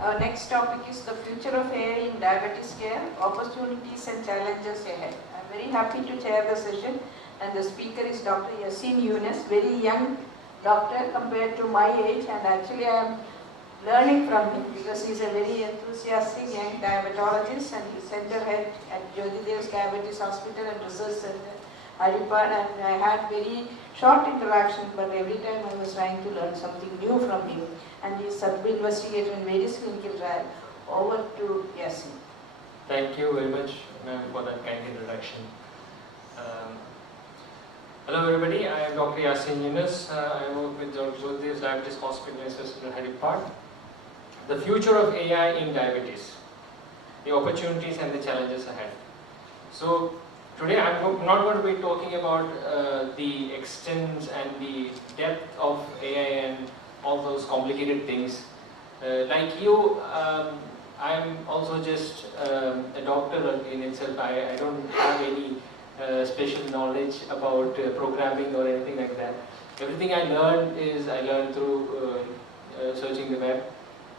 Our next topic is the future of AI in diabetes care, opportunities and challenges ahead. I am very happy to chair the session, and the speaker is Dr. Yasin Yunus, very young doctor compared to my age, and actually I am learning from him because he is a very enthusiastic young diabetologist and he is center head at Jyotidev's Diabetes Hospital and Research Center, Haripad, and I had very short interaction, but every time I was trying to learn something new from him, and he is sub-investigator in various clinical trials. Over to Yasin. Thank you very much, ma'am, for that kind introduction. Hello everybody, I am Dr. Yasin Yunus. I work with Jyotidev's Diabetes Hospital in Haripad. The future of AI in diabetes, the opportunities and the challenges ahead. So today I'm not going to be talking about the extent and the depth of AI and all those complicated things. Like you, I'm also just a doctor in itself. I don't have any special knowledge about programming or anything like that. Everything I learned through searching the web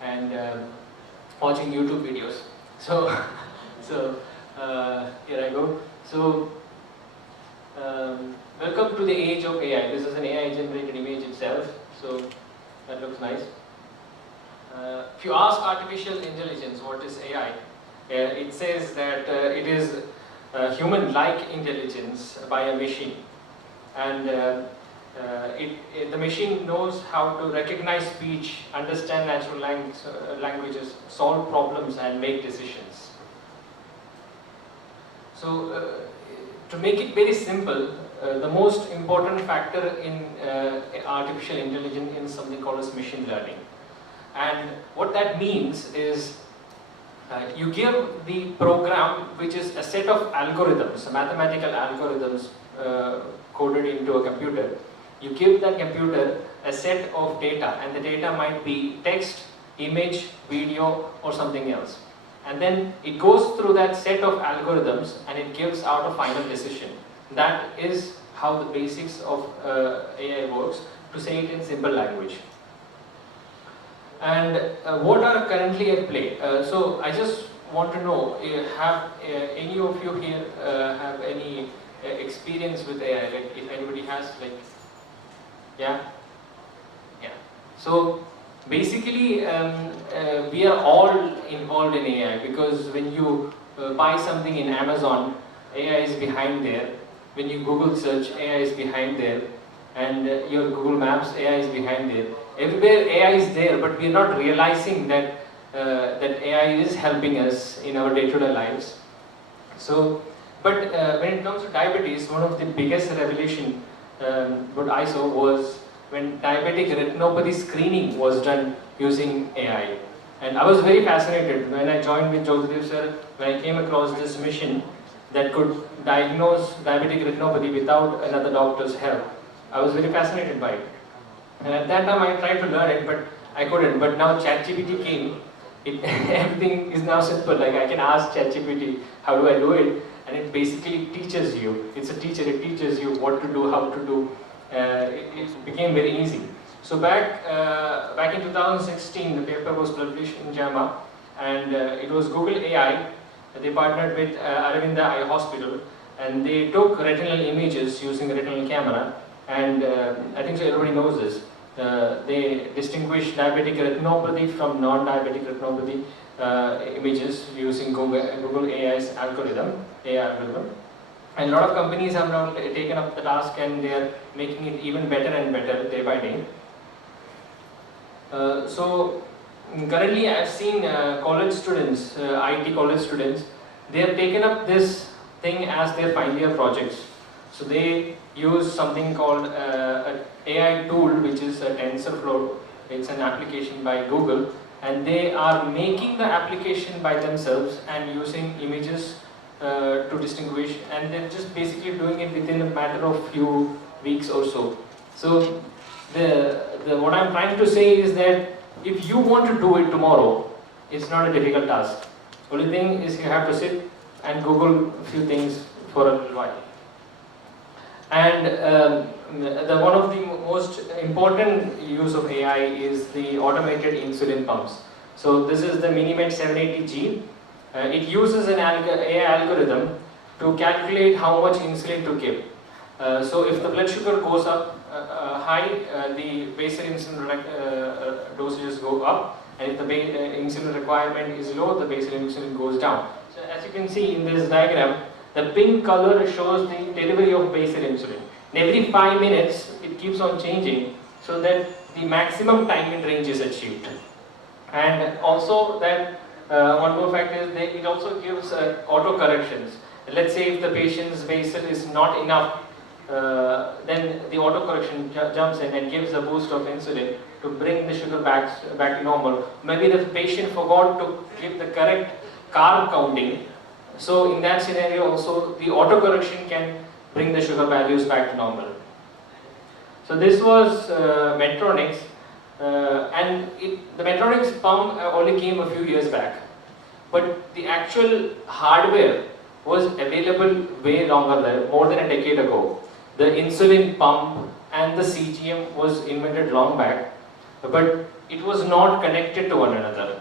and watching YouTube videos. So, here I go. So, welcome to the age of AI. This is an AI generated image itself. So, that looks nice. If you ask artificial intelligence what is AI, it says that it is human-like intelligence by a machine, and the machine knows how to recognize speech, understand natural languages, solve problems, and make decisions. So, to make it very simple, the most important factor in artificial intelligence is something called as machine learning. And what that means is you give the program, which is a set of algorithms, mathematical algorithms coded into a computer. You give that computer a set of data, and the data might be text, image, video, or something else. And then it goes through that set of algorithms and it gives out a final decision. That is how the basics of AI works, to say it in simple language. And what are currently at play? So I just want to know, have any of you here have any experience with AI? Like, if anybody has, like, yeah? So basically, we are all involved in AI, because when you buy something in Amazon, AI is behind there. When you Google search, AI is behind there. And your Google Maps, AI is behind there. Everywhere AI is there, but we are not realizing that that AI is helping us in our day-to-day lives. So, but when it comes to diabetes, one of the biggest revelation what I saw was when diabetic retinopathy screening was done using AI. And I was very fascinated when I joined with Jyotidev sir, when I came across this machine that could diagnose diabetic retinopathy without another doctor's help. I was very fascinated by it. And at that time I tried to learn it, but I couldn't. But now ChatGPT came, everything is now simple. Like, I can ask ChatGPT, how do I do it? And it basically teaches you. It's a teacher, it teaches you what to do, how to do. It became very easy. So back in 2016, the paper was published in JAMA, and it was Google AI. They partnered with Aravinda Eye Hospital, and they took retinal images using a retinal camera. And I think so everybody knows this. They distinguish diabetic retinopathy from non-diabetic retinopathy images using Google AI's algorithm, AI algorithm. And a lot of companies have now taken up the task, and they are making it even better and better day by day. So currently I have seen college students, IT college students, they have taken up this thing as their final year projects. So they use something called an AI tool, which is a TensorFlow. It's an application by Google, and they are making the application by themselves and using images to distinguish, and they're just basically doing it within a matter of few weeks or so. So what I'm trying to say is that if you want to do it tomorrow, it's not a difficult task. Only thing is you have to sit and Google a few things for a little while. And one of the most important use of AI is the automated insulin pumps. So this is the Minimed 780G. It uses an AI algorithm to calculate how much insulin to give. So if the blood sugar goes up high, the basal insulin dosages go up, and if the insulin requirement is low, the basal insulin goes down. So as you can see in this diagram, the pink color shows the delivery of basal insulin. And every 5 minutes, it keeps on changing so that the maximum time in range is achieved. And also that one more fact is that it also gives auto corrections. Let's say if the patient's basal is not enough, then the auto correction jumps in and gives a boost of insulin to bring the sugar back to normal. Maybe the patient forgot to give the correct carb counting. So in that scenario also the auto correction can bring the sugar values back to normal. So this was Medtronics, and the Medtronics pump only came a few years back, but the actual hardware was available way longer, more than a decade ago. The insulin pump and the CGM was invented long back, but it was not connected to one another.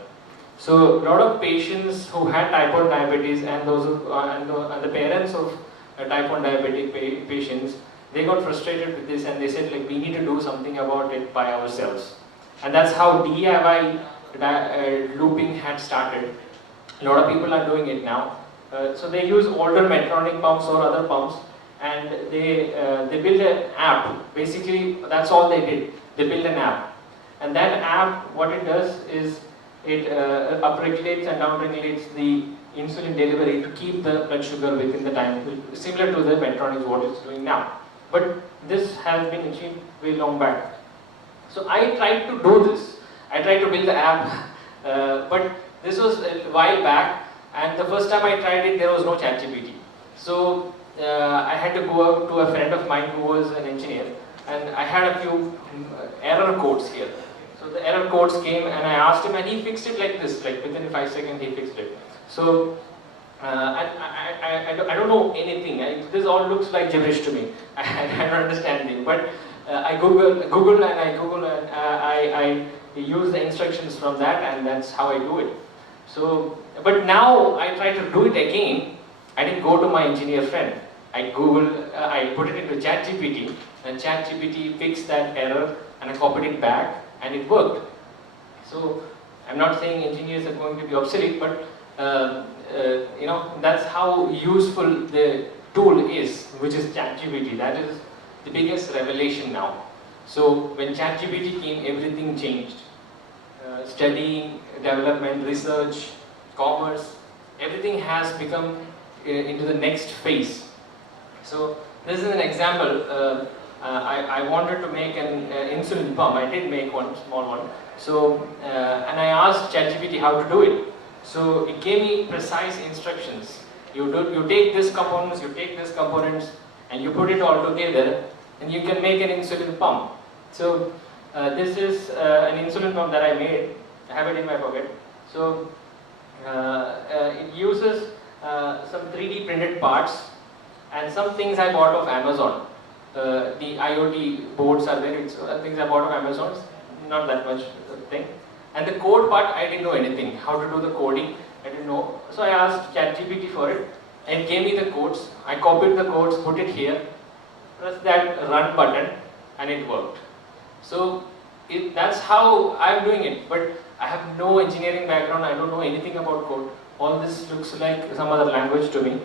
So a lot of patients who had type 1 diabetes and those and the parents of type 1 diabetic patients, they got frustrated with this and they said, like, we need to do something about it by ourselves. And that's how DIY looping had started. A lot of people are doing it now. So they use older Medtronic pumps or other pumps, and they build an app. Basically, that's all they did. They built an app. And that app, what it does is it upregulates and downregulates the insulin delivery to keep the blood sugar within the time, similar to the Medtronics what it's doing now. But this has been achieved way long back. So I tried to do this. I tried to build the app, but this was a while back, and the first time I tried it, there was no ChatGPT. So I had to go out to a friend of mine who was an engineer, and I had a few error codes here. So the error codes came, and I asked him, and he fixed it like this, like within 5 seconds he fixed it. So I don't know anything. This all looks like gibberish to me. I don't understand it. But I Google and I use the instructions from that, and that's how I do it. So, but now I try to do it again. I didn't go to my engineer friend. I put it into ChatGPT, and ChatGPT fixed that error, and I copied it back, and it worked. So I'm not saying engineers are going to be obsolete, but that's how useful the tool is, which is ChatGPT. That is the biggest revelation now. So when ChatGPT came, everything changed. Studying, development, research, commerce, everything has become into the next phase. So this is an example. I wanted to make an insulin pump. I did make one, small one. So and I asked ChatGPT how to do it. So it gave me precise instructions. You take this components, you take this components, and you put it all together, and you can make an insulin pump. So this is an insulin pump that I made. I have it in my pocket. So it uses some 3D printed parts and some things I bought off Amazon. The IoT boards are there. It's things I bought off Amazon. Not that much thing. And the code part, I didn't know anything. How to do the coding, I didn't know. So I asked ChatGPT for it, and it gave me the codes. I copied the codes, put it here, press that run button, and it worked. So that's how I'm doing it. But I have no engineering background. I don't know anything about code. All this looks like some other language to me.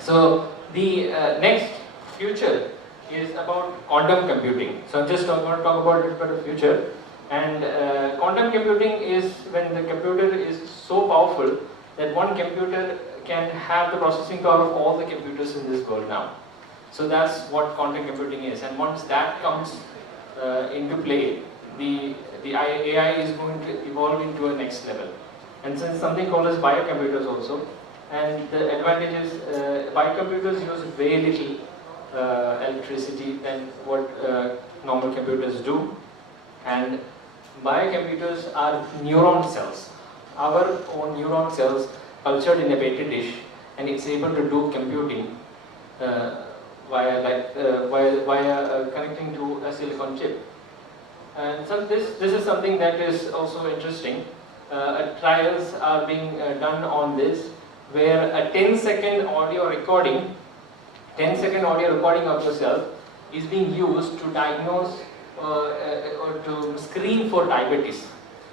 So the next future is about quantum computing. So I'm just going to talk about it for the future. And quantum computing is when the computer is so powerful that one computer can have the processing power of all the computers in this world now. So that's what quantum computing is. And once that comes into play, the AI is going to evolve into a next level. And since something called as biocomputers also, and the advantage is biocomputers use very little electricity than what normal computers do. And biocomputers are neuron cells, our own neuron cells cultured in a petri dish, and it's able to do computing via connecting to a silicon chip. And so this is something that is also interesting. Trials are being done on this, where a 10-second audio recording, 10-second audio recording of yourself is being used to diagnose or to screen for diabetes.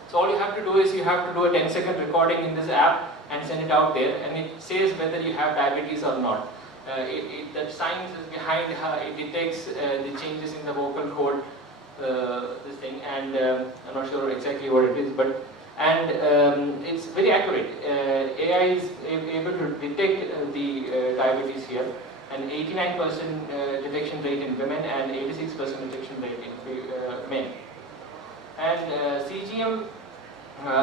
So all you have to do is you have to do a 10-second recording in this app and send it out there, and it says whether you have diabetes or not. The science is behind how it detects the changes in the vocal cord, this thing, and I'm not sure exactly what it is, but it's very accurate. AI is able to detect the diabetes here, and 89% detection rate in women and 86% detection rate in men. And CGM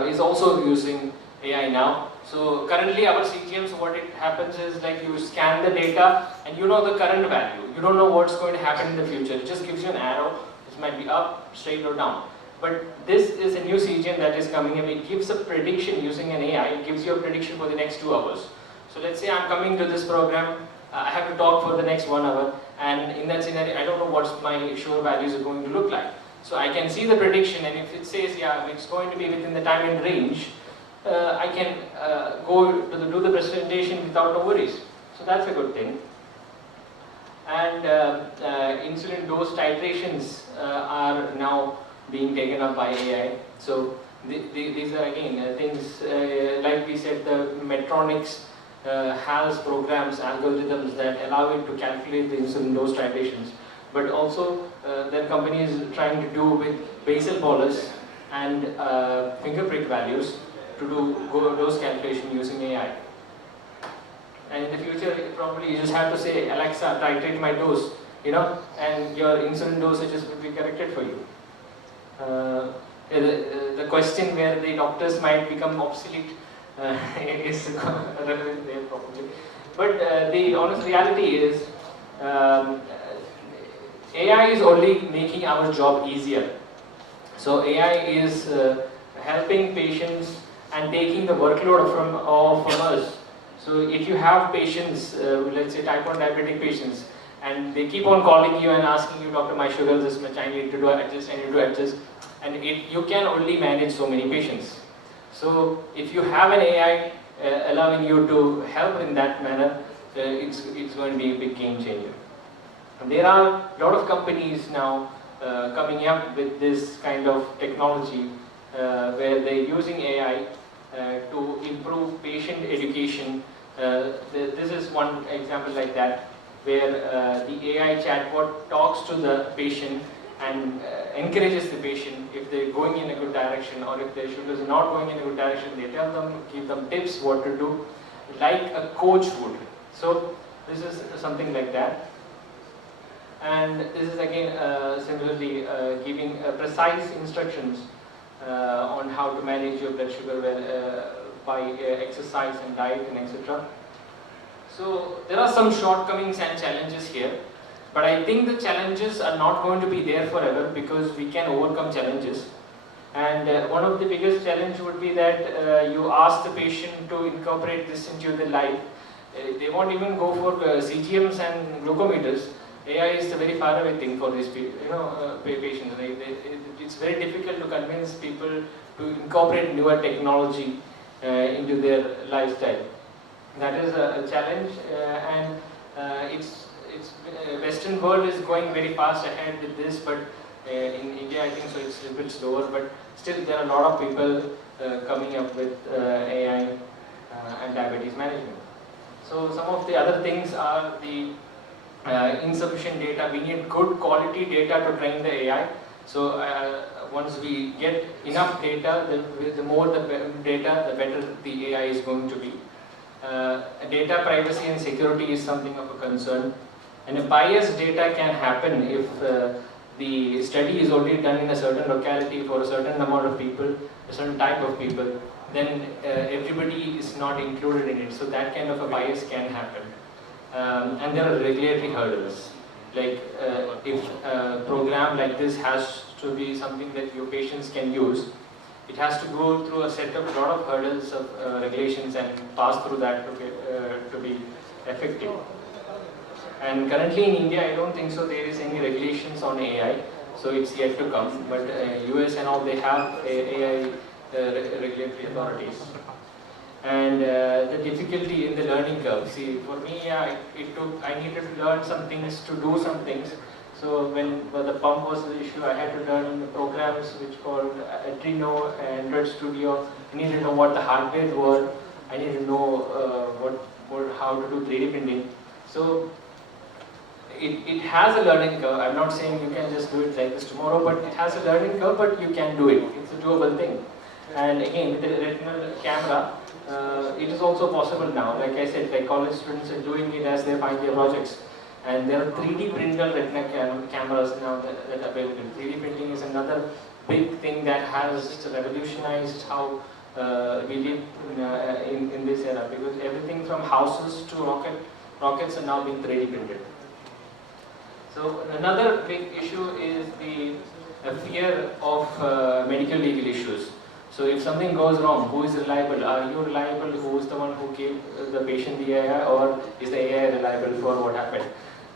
is also using AI now. So currently our CGMs, what it happens is like you scan the data and you know the current value. You don't know what's going to happen in the future. It just gives you an arrow. This might be up, straight or down. But this is a new CGM that is coming in. It gives a prediction using an AI. It gives you a prediction for the next 2 hours. So let's say I'm coming to this program. I have to talk for the next 1 hour. And in that scenario, I don't know what my sure values are going to look like. So I can see the prediction, and if it says, yeah, it's going to be within the time and range, I can go to do the presentation without no worries. So that's a good thing. And insulin dose titrations are now being taken up by AI. So these are again things like we said, the Medtronics has programs, algorithms that allow it to calculate the insulin dose titrations. But also that company is trying to do with basal bolus and finger prick values to do dose calculation using AI. And in the future, probably you just have to say, Alexa, titrate my dose, and your insulin dosages will be corrected for you. The question where the doctors might become obsolete is relevant there probably. But the honest reality is, AI is only making our job easier. So AI is helping patients and taking the workload from us. So if you have patients, let's say type 1 diabetic patients, and they keep on calling you and asking you, doctor, my sugar is this much, I need to do adjust, I need to adjust, and you can only manage so many patients. So if you have an AI allowing you to help in that manner, it's going to be a big game changer. There are a lot of companies now coming up with this kind of technology where they're using AI to improve patient education. This is one example like that, where the AI chatbot talks to the patient and encourages the patient if they're going in a good direction, or if their sugar is not going in a good direction, they tell them, give them tips what to do, like a coach would. So this is something like that. And this is again similarly giving precise instructions on how to manage your blood sugar by exercise and diet and etc. So there are some shortcomings and challenges here, but I think the challenges are not going to be there forever because we can overcome challenges. And one of the biggest challenge would be that you ask the patient to incorporate this into their life. They won't even go for CGMs and glucometers. AI is a very far away thing for these patients. It's very difficult to convince people to incorporate newer technology into their lifestyle. That is a challenge, and Western world is going very fast ahead with this, but in India I think so it's a bit slower, but still there are a lot of people coming up with AI and diabetes management. So some of the other things are the insufficient data. We need good quality data to train the AI. So once we get enough data, the more the data, the better the AI is going to be. Data privacy and security is something of a concern. And a biased data can happen if the study is only done in a certain locality for a certain amount of people, a certain type of people, then everybody is not included in it. So that kind of a bias can happen. And there are regulatory hurdles. Like if a program like this has to be something that your patients can use, it has to go through a set of lot of hurdles of regulations and pass through that to be effective. And currently in India, I don't think so there is any regulations on AI. So it's yet to come. But US and all, they have AI regulatory authorities. And the difficulty in the learning curve. See, for me, yeah, I needed to learn some things to do some things. So when the pump was the issue, I had to learn the programs which called Adreno and Android Studio. I needed to know what the hardware were. I needed to know how to do 3D printing. So it has a learning curve. I'm not saying you can just do it like this tomorrow, but it has a learning curve, but you can do it. It's a doable thing. And again, with the retinal camera, it is also possible now. Like I said, like college students are doing it as they find their projects. And there are 3D printable retina cameras now that are available. 3D printing is another big thing that has revolutionized how we live in this era, because everything from houses to rockets are now being 3D printed. So another big issue is the fear of medical legal issues. So if something goes wrong, who is reliable? Are you reliable? Who is the one who gave the patient the AI, or is the AI reliable for what happened?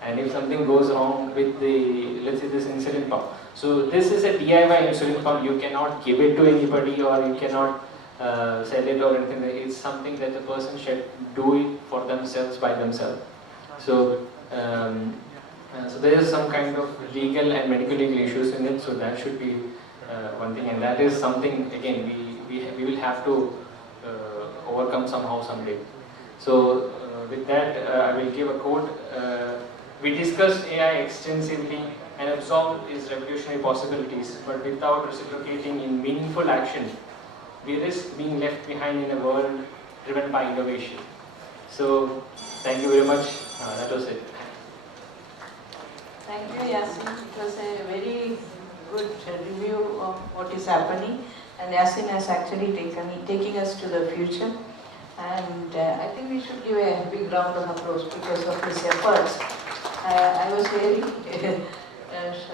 And if something goes wrong with the, let's say, this insulin pump. So this is a DIY insulin pump. You cannot give it to anybody, or you cannot sell it or anything. It's something that the person should do it for themselves by themselves. So so there is some kind of legal and medical legal issues in it. So that should be one thing, and that is something again we will have to overcome somehow someday. So with that, I will give a quote. We discussed AI extensively and absorbed its revolutionary possibilities, but without reciprocating in meaningful action, we risk being left behind in a world driven by innovation. So, thank you very much. That was it. Thank you, Yasin. It was a very good review of what is happening, and Yasin has actually taking us to the future. And I think we should give a big round of applause because of his efforts. I was very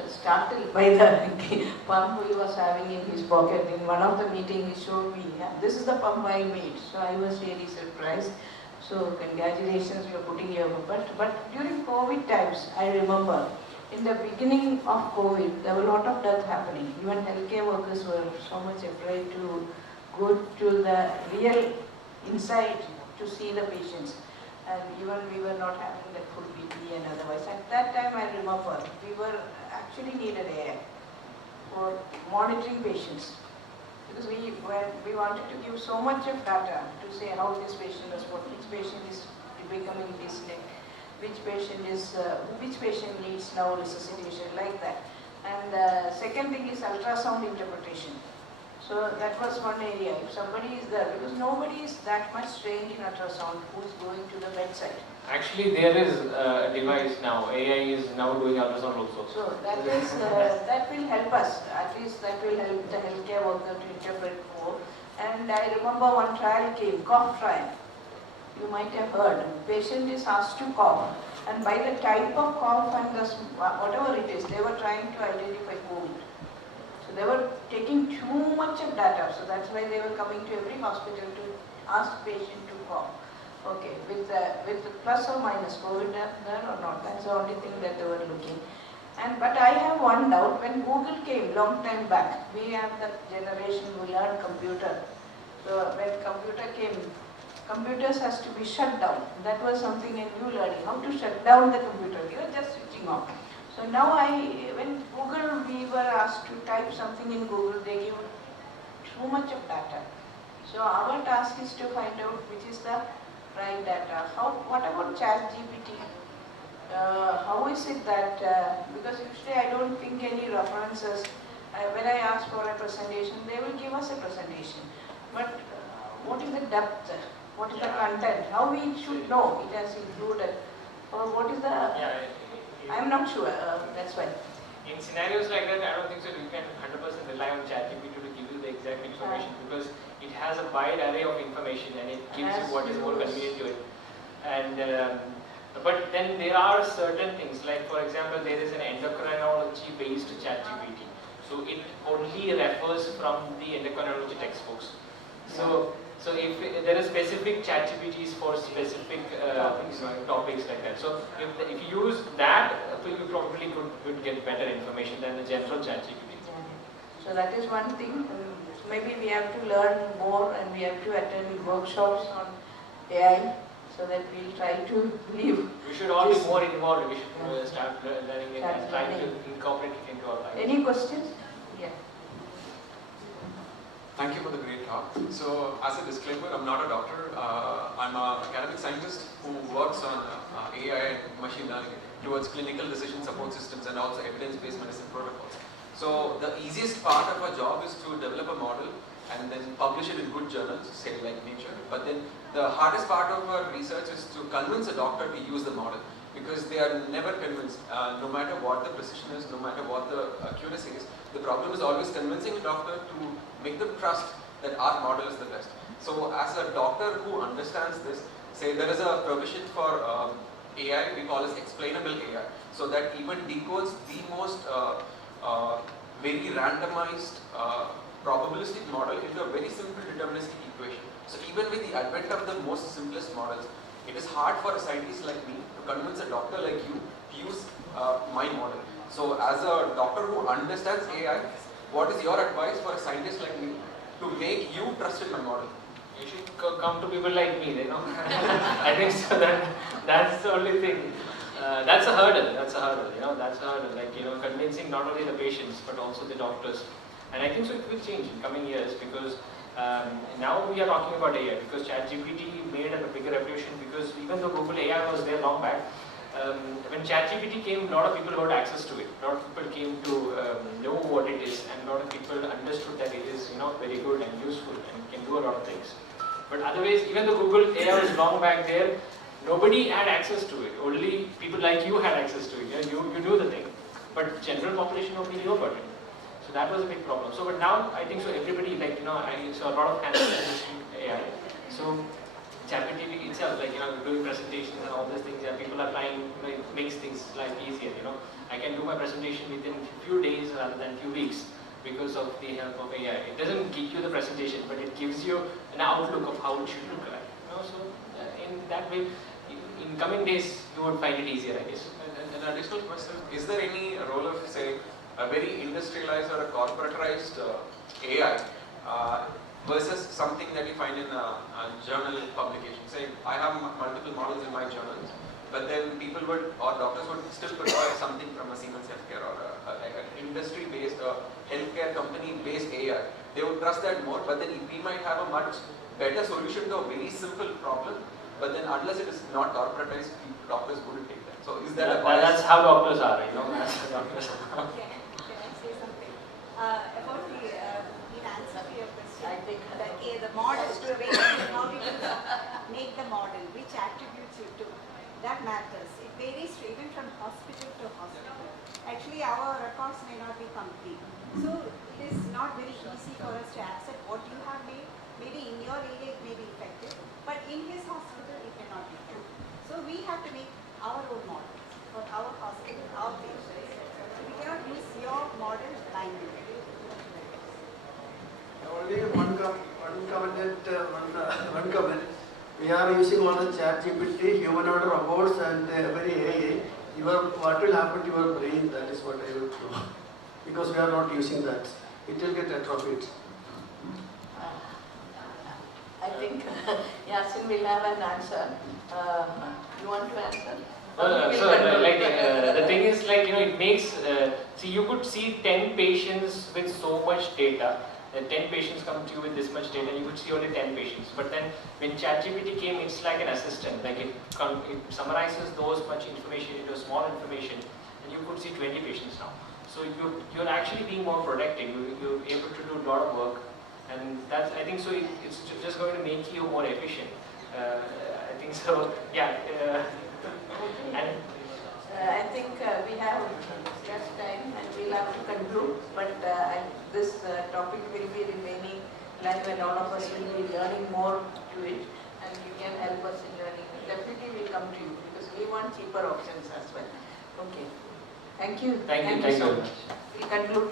startled by the pump he was having in his pocket. In one of the meetings, he showed me, yeah, this is the pump I made. So I was really surprised. So congratulations, you are putting your effort. But during COVID times, I remember, in the beginning of COVID, there were a lot of death happening. Even healthcare workers were so much afraid to go to the real inside to see the patients. And even we were not having the full PPE and otherwise. At that time, I remember, we were actually needed AI for monitoring patients. Because we wanted to give so much of data to say how this patient is, which patient is becoming dyslect, which patient needs now resuscitation, like that. And the second thing is ultrasound interpretation. So that was one area. If somebody is there, because nobody is that much trained in ultrasound who is going to the bedside. Actually, there is a device now. AI is now doing ultrasound also. So that is that will help us. At least that will help the healthcare worker to interpret more. And I remember one trial came, cough trial. You might have heard. Patient is asked to cough, and by the type of cough and the whatever it is, they were trying to identify COVID. So they were taking too much of data. So that's why they were coming to every hospital to ask patient to cough. Okay, with plus or minus COVID there or not, that's the only thing that they were looking. But I have one doubt. When Google came long time back, we have the generation who learned computer. So when computer came, computers has to be shut down. That was something a new learning, how to shut down the computer. You are just switching off. So now when Google, we were asked to type something in Google, they give too much of data. So our task is to find out which is the right data. What about ChatGPT? How is it that, because usually I don't think any references, when I ask for a presentation, they will give us a presentation. But what is the depth? What is the content? How we should know it has included? Or what is the, I'm not sure, that's why. In scenarios like that, I don't think so you can 100% rely on ChatGPT to give you the exact information, because it has a wide array of information and it gives you what is more convenient to it. And but then there are certain things, like for example, there is an endocrinology based ChatGPT. So it only refers from the endocrinology textbooks. So if there are specific ChatGPTs for specific topics like that. So if you use that, you probably could get better information than the general ChatGPT. So that is one thing. Maybe we have to learn more and we have to attend workshops on AI so that we'll try to live. We should all be more involved. We should start learning it and trying to incorporate it into our life. Any questions? Yeah. Thank you for the great talk. So, as a disclaimer, I'm not a doctor. I'm an academic scientist who works on AI and machine learning towards clinical decision support systems and also evidence-based medicine protocols. So, the easiest part of our job is to develop a model and then publish it in good journals, say like Nature. But then the hardest part of our research is to convince a doctor to use the model, because they are never convinced, no matter what the precision is, no matter what the accuracy is. The problem is always convincing a doctor to make them trust that our model is the best. So as a doctor who understands this, say there is a provision for AI, we call it explainable AI, so that even decodes the most very randomized probabilistic model into a very simple deterministic equation. So even with the advent of the most simplest models, it is hard for a scientist like me to convince a doctor like you to use my model. So as a doctor who understands AI, what is your advice for a scientist like me to make you trust in my model? You should come to people like me, you know. I think so that's the only thing. That's a hurdle, that's a hurdle, you know, that's a hurdle. Like, you know, convincing not only the patients but also the doctors. And I think so it will change in coming years, because now we are talking about AI because ChatGPT made a bigger revolution, because even though Google AI was there long back, when ChatGPT came, a lot of people got access to it. A lot of people came to know what it is, and a lot of people understood that it is, you know, very good and useful and can do a lot of things. But otherwise, even though Google AI was long back there, nobody had access to it. Only people like you had access to it. You knew the thing, but general population nobody knew about it. So that was a big problem. So, but now I think so everybody, like, you know, I saw a lot of cancer using AI. So ChatGPT itself, like, you know, doing presentations and all these things, yeah, people are trying, you know, it makes things life easier, you know. I can do my presentation within a few days rather than a few weeks because of the help of AI. It doesn't give you the presentation, but it gives you an outlook of how it should look like. You know? So in that way, in coming days, you would find it easier, I guess. And an additional question, is there any role of, say, a very industrialized or a corporatized AI versus something that you find in a journal publication? Say, I have multiple models in my journals, but then people would, or doctors would still prefer something from a Siemens Healthcare or like an industry-based, healthcare company-based AI. They would trust that more, but then we might have a much better solution to a very simple problem, but then unless it is not corporatized, doctors wouldn't take that. So is that a bias? That's how doctors are, you know. That's how doctors are. Can I say something? About the answer to your question. I think The model, to how we make the model, which attributes you to, that matters. It varies even from hospital to hospital. Actually, our records may not be complete. So it is not very easy for us to accept what you have made. Maybe in your area it may be effective, but in his hospital it may not be effective. So we have to make our own model for our hospital, our patients. So we cannot use your model blindly. Only one comment. We are using all the ChatGPT, humanoid robots, and every AI. What will happen to your brain? That is what I would know. Because we are not using that, it will get atrophied. I think Yasin will have an answer. You want to answer? The thing is, like, you know, it makes, see, you could see 10 patients with so much data. 10 patients come to you with this much data, you could see only 10 patients. But then when ChatGPT came, it's like an assistant. Like it summarizes those much information into small information, and you could see 20 patients now. So you're actually being more productive. You're able to do a lot of work, and that's, I think so. It's just going to make you more efficient. I think so. Yeah. And I think we have just time and we'll have to conclude, but this topic will be remaining live and all of us will be learning more to it, and you can help us in learning. Definitely we'll come to you because we want cheaper options as well. Okay. Thank you. Thank you so much. much. We conclude.